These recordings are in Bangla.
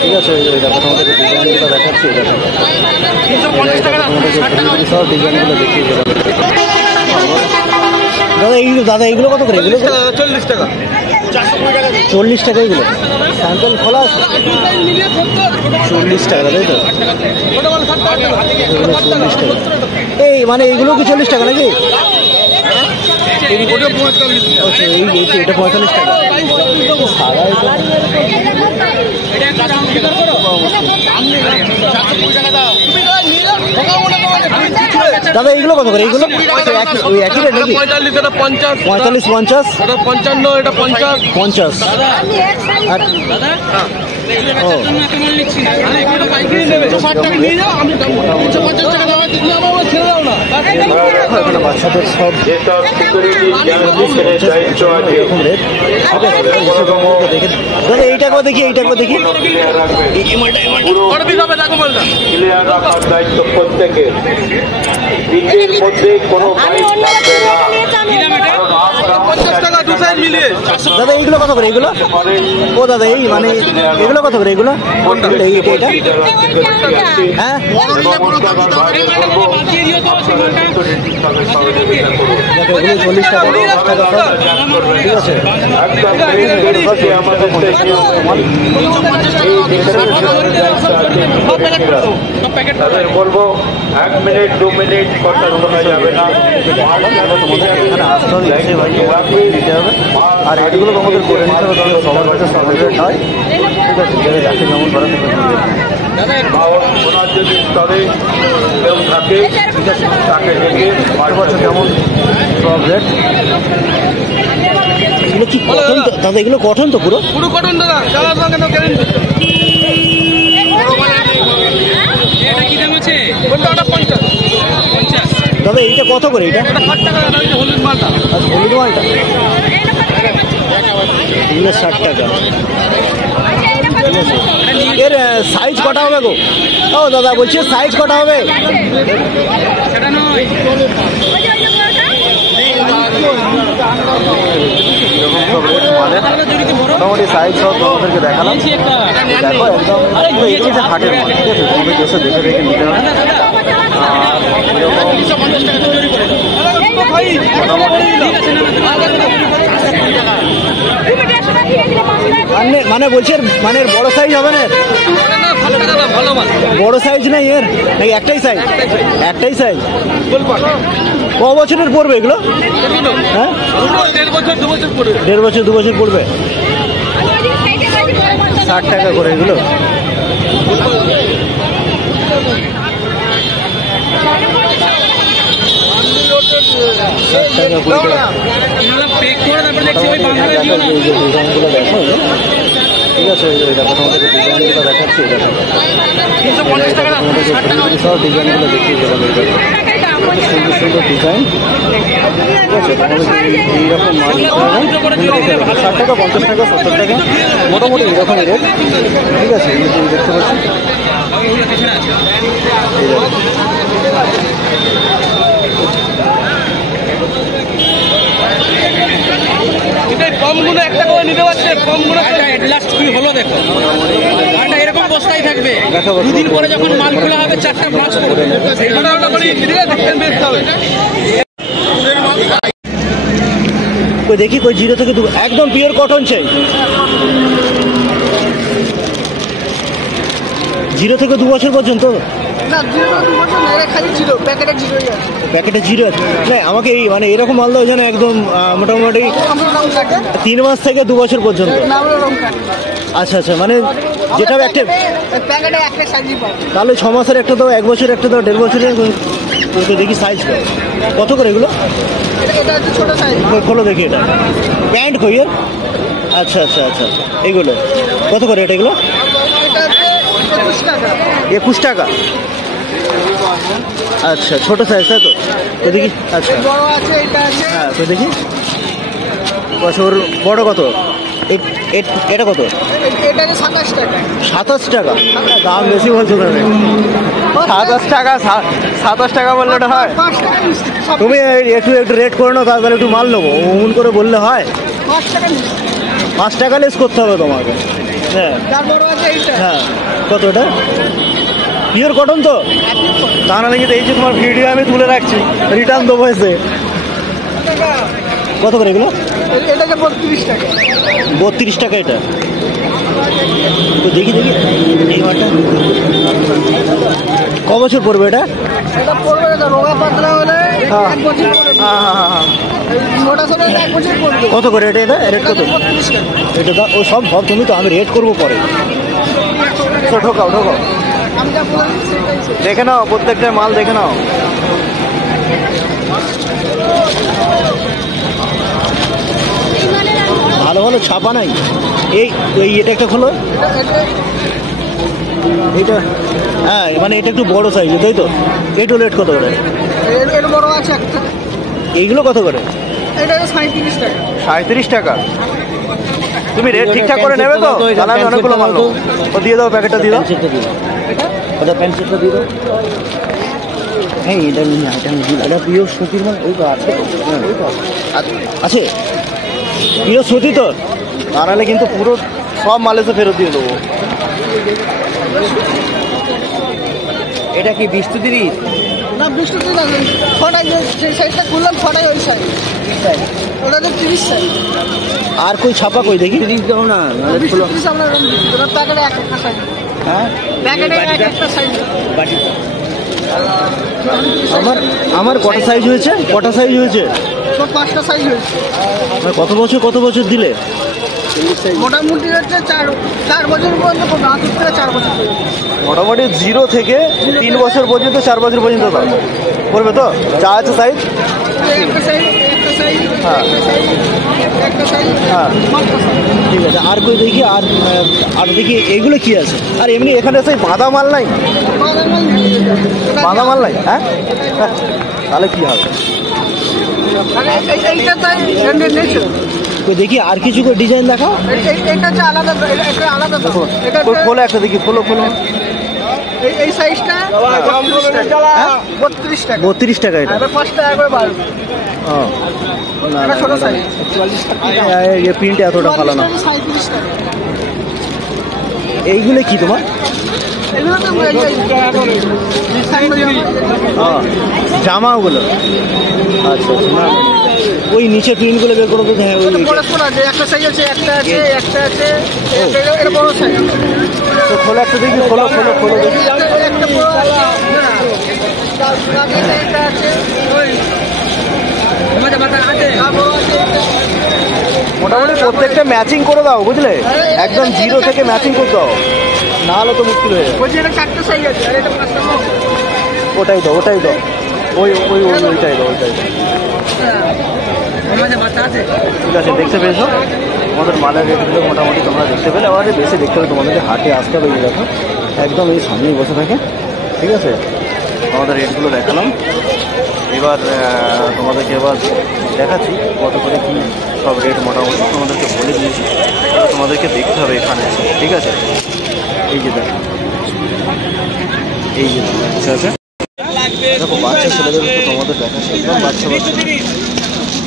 ঠিক আছে, ওই দেখো তোমাদেরকে ডিজাইনগুলো দেখাচ্ছি। সব ডিজাইনগুলো দেখিয়ে দাদা এইগুলো কত করে? এগুলো 40 টাকা। 40 টাকা এগুলো স্যাম্পল খোলা আছে 40 টাকা, তাই তো? 40 টাকা। এই মানে এইগুলো কি 40 টাকা নাকি? এটা 45 টাকা। দাদা এইগুলো কত করে? এইগুলো ওই একই রেট নাকি? 45, এটা 50, 45, 50, এটা 55, এটা 50, 50। আর বাচ্চাদের সব এইটা করে দেখি, এইটা করে দেখি। দায়িত্ব প্রত্যেকের নিজের মধ্যে কোনো দাদা এইগুলো কত করে? এগুলো ও দাদা এই মানে এগুলো কত করে? এগুলো এইটা হ্যাঁ 40 টাকা। ঠিক আছে, তাদের বলবো 1 মিনিট 2 মিনিট কথা শোনা যাবে না। দিতে হবে। আর এগুলো তোমাদের করে নিতে হবে, তাহলে সবার কাছে সবার রেট হয়। ঠিক আছে, যাকে যেমন করা ওনার যদি স্তরে কেউ থাকে তাকে ডেকে 5 বছর যেমন সব রেট। এগুলো কি কটন দাদা? এগুলো কটন তো? পুরো কটন দাদা। দাদা এইটা কত করে? এটা 60 টাকা। হলুদ মালটা। আচ্ছা, হলুদ মালটা এগুলো 60 টাকা। এর সাইজ কটা হবে গো? ও দাদা বলছি সাইজ কটা হবে? মোটামুটি সাইজ সব তোমাদেরকে দেখালাম। দেখো একদম এগুলো যে হাটের মাল, ঠিক আছে? তোমাদের দেশে দেখে দেখে নিতে হবে। মানে বলছে মানে বড় সাইজ হবে না? বড় সাইজ নেই এর নাকি? একটাই সাইজ? একটাই সাইজ। ক বছরের পড়বে এগুলো? হ্যাঁ 1.5 বছর 2 বছর পড়বে। 60 টাকা করে এগুলো। ঠিক আছে, ওই দেখো তোমাদেরকে ডিজাইনগুলো দেখাচ্ছি। সব ডিজাইনগুলো দেখিয়ে দেবেন। সুন্দর সুন্দর ডিজাইন। ঠিক আছে, এইরকম মাল 60 টাকা, 50 টাকা, 70 টাকা মোটামুটি এরকমই রেট। ঠিক আছে, দেখতে পাচ্ছি কমগুলো একটা করে নিতে পারছে। কমগুলো লাস্ট কি হলো দেখো, মালটা এরকম বস্তায় থাকবে। 2 দিন পরে যখন মাল খোলা হবে 4টা ব্রাঞ্চ করবে। দেখি কই 0 থেকে 2 একদম পিওর কটন চাই। 0 থেকে 2 বছর পর্যন্ত না, 0 থেকে 2 বছর না, খালি 0 প্যাকেটে 0 আছে। প্যাকেটে 0 আছে না? আমাকে এই মানে এরকম মাল দাও যেন একদম মোটামুটি 3 মাস থেকে 2 বছর পর্যন্ত। আচ্ছা আচ্ছা, মানে যেটা একটা প্যাকেটে একটা সাইজই পাবে। তাহলে 6 মাসের একটা দাও, 1 বছরের একটা দাও, 1.5 বছরের। তো দেখি সাইজ কত করে এগুলো? এটা হচ্ছে ছোট সাইজ। খোলো দেখি এটা প্যান্ট কই এর? আচ্ছা আচ্ছা আচ্ছা, এগুলো কত করে এটা? এগুলো এটা হচ্ছে 21 টাকা। 21 টাকা। আচ্ছা, ছোট সাইজ তাই তো? তো দেখি। আচ্ছা, বড় আছে, এটা আছে। হ্যাঁ, তো দেখি বছর বড় কত? এটা কত? এটা 27 টাকা। 27 টাকা? দাম বেশি বলছো তুমি। 27 টাকা, 27 টাকা বললে ওটা হয়? 5 টাকা মিষ্টি। তুমি একটু রেট করে নাও, তাহলে একটু মাল নেবো। অমন করে বললে হয়? 5 টাকা মিষ্টি। 5 টাকা লেস করতে হবে তোমাকে। হ্যাঁ তার বড় আছে এইটা। হ্যাঁ কত এটা? পিওর কটন তো? তা নাহলে কিন্তু এই যে তোমার ভিডিও আমি তুলে রাখছি, রিটার্ন দেবো এসে। কত করে এগুলো? এটাকে 32 টাকা। 32 টাকা এটা? তো দেখি দেখি এই মালটা ক বছর পড়বে এটা? এটা পড়বে না, রোগা পাতলা হলে হ্যাঁ। 1 বছর পড়বে। হ্যাঁ হ্যাঁ হ্যাঁ। মোটা সোনা 1 বছর পড়বে। কত করে এটা? এটা রেট কত? 32 টাকা। এটা দাও ও সব সব তুমি তো, আমি রেট করবো পরে। তো ঢোকাও ঢোকাও, আমি যা বলছি সেটাই ছিল। দেখে নাও প্রত্যেকটা মাল দেখে নাও। ভালো ভালো ছাপা নাই। এই ওই এটা একটা খোলো, এটা হ্যাঁ মানে এটা একটু বড় সাইজ তাই তো? এটু রেট কত করে? এর বড় আছে একটা। এইগুলো কত করে? এটা 37 টাকা। 37 টাকা? তুমি রেট ঠিকঠাক করে নেবে তো? তাহলে আমি অনেকগুলো মাল নেবো। ও দিয়ে দাও, প্যাকেটটা দিয়ে দাও। ওটা প্যান্ট সেটটা দিয়ে দাও। হ্যাঁ এটা নিয়ে আইটেম এটা প্রিয় সুতির মাল। ওই তো আছে, ওই তো আছে প্রিয় সুতি তো? তা নাহলে কিন্তু পুরো সব মাল এসে ফেরত দিয়ে দেবো। এটা কি 20 না 20 টাকা না, ছটাই যে সাইজটা খুললাম ছটাই ওই সাইজ। ওটা তো 30 সাইজ। আর কই ছাপা কই দেখি? 30 দাও না, নাহলে খোলো। 30 আমরা ওটা প্যাকেটে এক একটা সাইজ। হ্যাঁ প্যাকেটে এক একটা সাইজ। আমার আমার কটা সাইজ হয়েছে? কটা সাইজ হয়েছে? সব 5টা সাইজ হয়েছে। কত বছর দিলে? মোটামুটি হচ্ছে 4 বছর পর্যন্ত করবে, 8 থেকে 4 বছর পর্যন্ত। মোটামুটি 0 থেকে 3 বছর পর্যন্ত, 4 বছর পর্যন্ত দাও করবে তো? যা আছে সাইজ? একটা সাইজ, একটা সাইজ, হ্যাঁ একটা সাইজ, হ্যাঁ ঠিক আছে। আর কই দেখি, আর দেখি এইগুলো কি আছে? আর এমনি এখানে সেই বাঁধা মাল নাই? বাঁধা মাল নাই? হ্যাঁ তাহলে কি হবে? এইটা তাই নেছো। কই দেখি আর কিছু করে ডিজাইন দেখাও। এটা হচ্ছে আলাদা, এটা আলাদা দাম। এটা খোলো একটা দেখি, খোলো। এই সাইজটা 32 টাকা। 32 টাকা এটা? এটা 5 টাকা করে বাড়বে। না এটা ছোট সাইজ। এই প্রিন্ট এতটা ভালো না। 37 টাকা। এইগুলো কি তোমার? এগুলো তো জামা ওগুলো? আচ্ছা না ওই নিচে প্রিন্টগুলো বের করে দেবো। হ্যাঁ ওই বড় ছোট আছে, একটা সাইজ আছে, একটা আছে, একটা আছে। এটা বড় সাইজ। তো খোলো একটা দেখি, খোলো দেখি। একটা বড় আছে। এটা আছে। ওই আমাদের মাথা আছে। বড় আছে। মোটামুটি প্রত্যেকটা ম্যাচিং করে দাও বুঝলে, একদম 0 থেকে ম্যাচিং করে দাও, না হলে তো মুশকিল হয়ে যাবে। বলছি এটা 4টা সাইজ আছে, আর এটা 5টা। ওটাই দাও ওইটাই দাও। আমাদের মাথা আছে। ঠিক আছে, দেখতে পেয়েছো আমাদের মালের রেটগুলো মোটামুটি তোমরা দেখতে পেলে। আবার বেশি দেখতে হবে তোমাদেরকে হাটে আসতে হবে। এই দেখো একদম এই সামনেই বসে থাকে। ঠিক আছে, আমাদের রেটগুলো দেখালাম। এবার তোমাদেরকে দেখাচ্ছি কত করে কি সব রেট মোটামুটি তোমাদেরকে বলে দিয়েছি। তোমাদেরকে দেখতে হবে এখানে, ঠিক আছে? এই যে দেখো, আচ্ছা দেখো বাচ্চা ছেলেদের তোমাদের দেখাচ্ছি, একদম বাচ্চা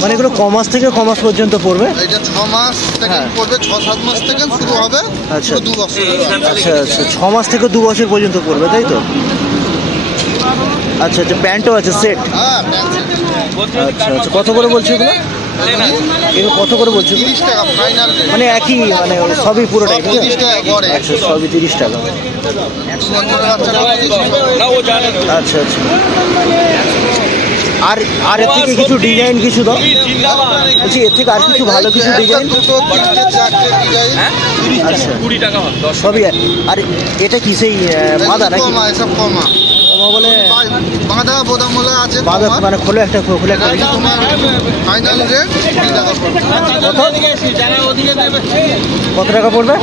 মানে এগুলো কমাস থেকে কমাস পর্যন্ত পড়বে। এটা 6 মাস থেকে পড়বে, 6-7 মাস থেকে শুরু হবে। আচ্ছা 2 বছর। আচ্ছা 6 মাস থেকে 2 বছর পর্যন্ত পড়বে তাই তো? আচ্ছা প্যান্টও আছে সেট? হ্যাঁ আচ্ছা কত করে বলছো এগুলো? কত করে বলছো? 30 টাকা ফাইনাল। মানে একই মানে সবই পুরোটাই? 30 টাকা গড়ে। আচ্ছা সবই 30 টাকা। আচ্ছা আর এর থেকে কিছু ডিজাইন কিছু দাও বলছি, এর থেকে আর কিছু ভালো কিছু ডিজাইন? আচ্ছা 20 টাকা হয়। সবই। আর এটা কি সেই বাঁধা নাকি? সব কমা বলে বাঁধা বোদামলা আছে। বাঁধা মানে খোলো একটা তোমার ফাইনাল রেট 20 টাকা পড়বে। কত টাকা পড়বে?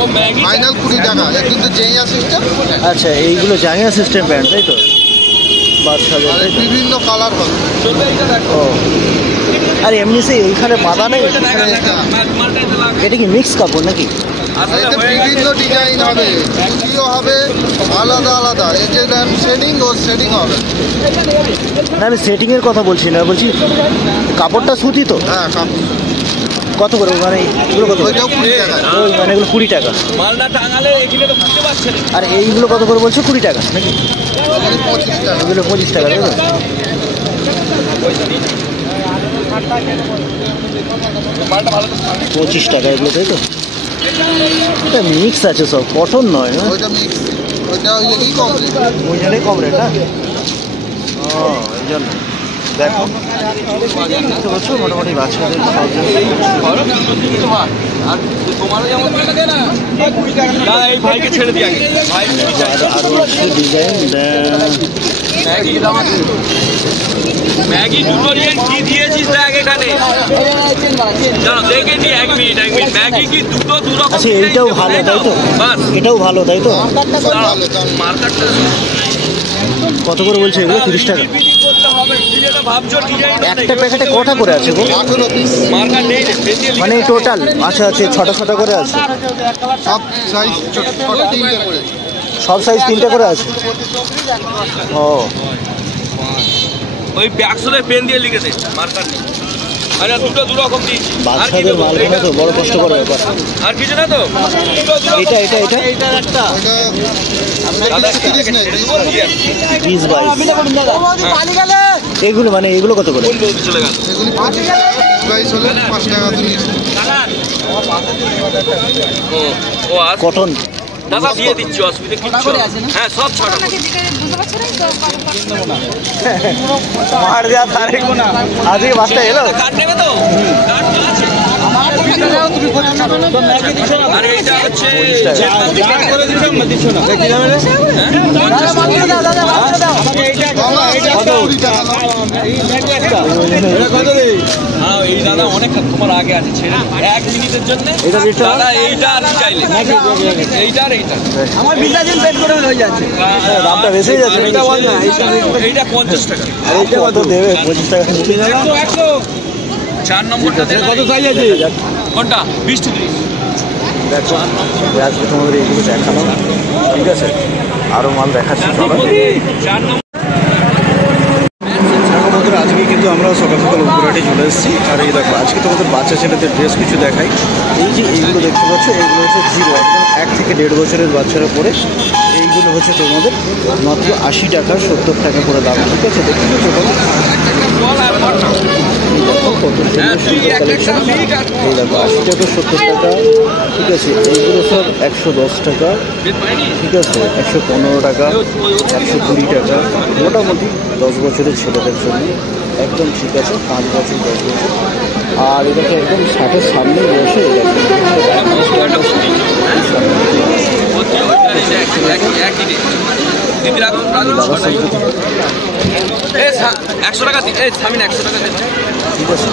ফাইনাল 20 টাকা। কিন্তু জেইয়া সিস্টেম। আচ্ছা এইগুলো জাঙ্গিয়া সিস্টেম প্যান্ট তাই তো? বাচ্চা বিভিন্ন কালার হবে। ও আর এমনি সেই এইখানে বাঁধা নেই? এটা কি মিক্স কাপড় নাকি? এতে বিভিন্ন ডিজাইন হবে, সুতিও হবে, আলাদা। এতে শেডিং হবে। না আমি সেটিংয়ের কথা বলছি না, বলছি কাপড়টা সুতি তো? হ্যাঁ কত করে মানে এগুলো কত করে? ওইটাও 20 টাকা। ওই মানে এগুলো 20 টাকা। মালটা টাঙালে এখানে তো বুঝতে পারছেন। আর এইগুলো কত করে বলছো? 20 টাকা নাকি? এগুলো 25 টাকা। এগুলো 25 টাকা তাই তো? 25 টাকা এগুলো তাই তো? এটা মিক্স আছে সব, কটন নয় না? ওইটা মিক্স, ওইটা ওই কি কম রেট। ওই জন্যই কম রেট না? ও এই জন্য দেখো দেখতে পাচ্ছ মোটামুটি বাচ্চাদের সব এই ভাইকে ছেড়ে দিয়ে আগে ভাই আরো হচ্ছে ডিজাইন ম্যাগি টিউটোরিয়াল কি দিয়েছিস দেখ এখানে জানো দেখে নি 1 মিনিট ম্যাগি কি দুটো রকম। আচ্ছা এইটাও ভালো তাই তো? বাস এটাও ভালো তাই তো? ভালো দাম। মার্কেটটা কত করে বলছে এগুলো? 30 টাকা। করতে হবে যেটা ভাবছো ডিজাইন একটা প্যাকেটে কটা করে আছে গো? 18 পিস। মার্কেট নেই রে ফেসিয়াল মানে টোটাল আচ্ছা আচ্ছা 6টা করে আছে। সব সাইজ ছোট ছোট 3টে করে। সব সাইজ 3টে করে আছে। ও ওই ব্যাকসোলের পেন দিয়ে লিখে দে মার্কার নেই। আরে দুটো দু রকম দিয়েছি আর কি বাচ্চাদের দেবো? মাল কেনা তো বড় কষ্ট করে ব্যাপার। আর কিছু না তো দুটো দু রকম। এটা ওইটা আমরা 30 নেই 20 22 এগুলো মানে এগুলো কত করে? চলে গেল এগুলি 25 টাকা 22 হলে 5 টাকা তুমি। ও আজ কটন দাদা দিয়ে দিচ্ছি অসুবিধা কিচ্ছু হ্যাঁ সব ছটা মার দেয়া তারে কোনা আজকে বাসটা এলো। কাট নেবে তো কাট আছে আর এইটা হচ্ছে করে দিছো না দিছো না কি দাম রে হ্যাঁ এই দাদা অনেক তোমার আগে আছে ছেড়ে 1 মিনিটের জন্য দাদা এইটা আর চাইলে এইটা আর এইটা আমার 20 দিন পেট করে হয়ে যাচ্ছে। দামটা বেশি যাচ্ছে এইটা বল না এইটা 50 টাকা আর এটা কত দেবে? 25 টাকা নিতে 100 4 নম্বরটা দেন কত সাইজ আছে কোনটা 20 to 30 দেখো আজকে তোমাদের এইগুলো দেখানো ঠিক আছে, আরও মাল দেখাচ্ছি চলো। 4 নম্বর দেখো বন্ধুরা আজকে কিন্তু আমরা সকাল সকাল উপরাটে চলে এসেছি। আর এই দেখো আজকে তোমাদের বাচ্চা ছেলেদের ড্রেস কিছু দেখাই। এই যে এইগুলো দেখতে পাচ্ছ এগুলো হচ্ছে 0 একদম 1 থেকে 1.5 বছরের বাচ্চারা পরে। এইগুলো হচ্ছে তোমাদের মাত্র 80 টাকা 70 টাকা করে দাম, ঠিক আছে? দেখতে পাচ্ছ তোমরা কত সুন্দর সুন্দর কালেকশন। এই দেখো 80 টাকা 70 টাকা, ঠিক আছে? এইগুলো সব 110 টাকা, ঠিক আছে? 115 টাকা 120 টাকা, মোটামুটি 10 বছরের ছেলেদের জন্য একদম ঠিক আছে। 5 বছর 10 বছর। আর এটাকে একদম 60-এর সামনে বসে একশো টাকা 100 টাকা ঠিক আছে।